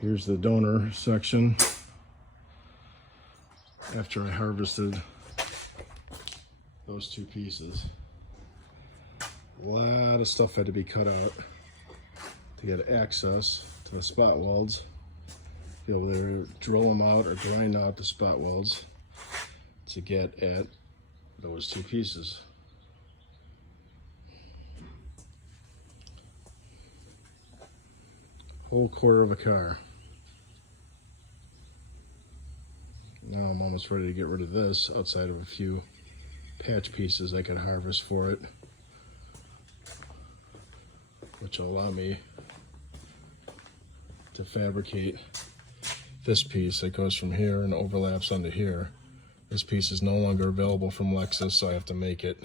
Here's the donor section after I harvested those two pieces. A lot of stuff had to be cut out to get access to the spot welds. Be able to drill them out or grind out the spot welds to get at those two pieces. Whole quarter of a car. Now I'm almost ready to get rid of this outside of a few patch pieces I can harvest for it, which will allow me to fabricate this piece that goes from here and overlaps onto here. This piece is no longer available from Lexus, so I have to make it.